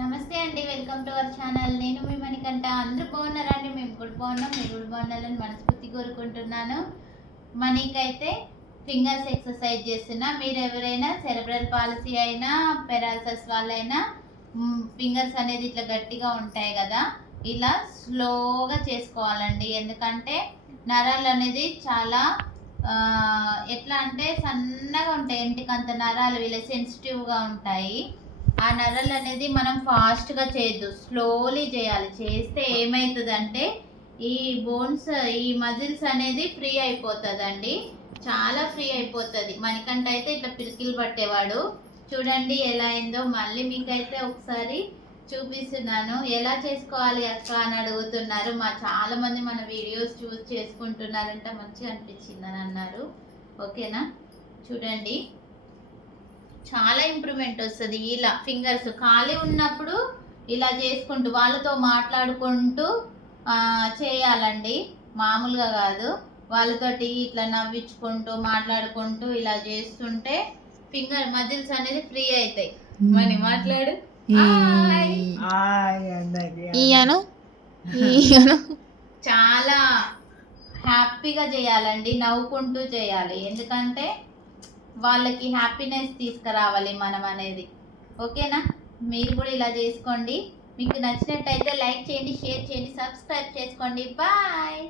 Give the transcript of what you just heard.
నమస్తే అండి welcome to our channel. నేను మీ మణికంట అందరూ బాగున్నారా అండి? మేము కూడా బాగున్నాం. మీరు కూడా బాగున్నారని మనస్ఫూర్తి కోరుకుంటున్నాను. మనీకైతే ఫింగర్స్ ఎక్సర్సైజ్ చేస్తున్నా. మీరు ఎవరైనా సెరబ్రల్ పాలసీ అయినా పెరాలసిస్ వాళ్ళైనా ఫింగర్స్ అనేది ఇట్లా గట్టిగా ఉంటాయి కదా ఇలా స్లోగా చేసుకోవాలండి. ఎందుకంటే నరాలు అనేది చాలా ఎట్లా అంటే సన్నగా ఉంటాయి. ఇంటికి అంత నరాలు వీళ్ళ సెన్సిటివ్గా ఉంటాయి. ఆ నరలు అనేది మనం ఫాస్ట్గా చేయొద్దు. స్లోలీ చేయాలి. చేస్తే ఏమవుతుందంటే ఈ బోన్స్ ఈ మజిల్స్ అనేది ఫ్రీ అయిపోతుందండి. చాలా ఫ్రీ అయిపోతుంది. మనకంటే అయితే ఇట్లా పిలికిలు పట్టేవాడు. చూడండి ఎలా అయిందో. మళ్ళీ మీకైతే ఒకసారి చూపిస్తున్నాను. ఎలా చేసుకోవాలి అక్క అని అడుగుతున్నారు. మా చాలా మంది మన వీడియోస్ చూస్ చేసుకుంటున్నారంట. మంచిగా అనిపించిందని అన్నారు. ఓకేనా? చూడండి. చాలా ఇంప్రూవ్మెంట్ వస్తుంది. ఇలా ఫింగర్స్ ఖాళీ ఉన్నప్పుడు ఇలా చేసుకుంటూ వాళ్ళతో మాట్లాడుకుంటూ ఆ, చేయాలండి. మామూలుగా కాదు. వాళ్ళతోటి ఇట్లా నవ్వించుకుంటూ మాట్లాడుకుంటూ ఇలా చేస్తుంటే ఫింగర్ మజిల్స్ అనేది ఫ్రీ అవుతాయి మరి మాట్లాడు. హాయ్. హాయ్ అందరికి ఈయను? ఈయను? చాలా హ్యాపీగా చేయాలండి. నవ్వుకుంటూ చేయాలి. ఎందుకంటే వాళ్ళకి హ్యాపీనెస్ తీసుకురావాలి మనం అనేది. ఓకేనా? మీరు కూడా ఇలా చేసుకోండి. మీకు నచ్చినట్టయితే లైక్ చేయండి షేర్ చేయండి సబ్స్క్రైబ్ చేసుకోండి. బాయ్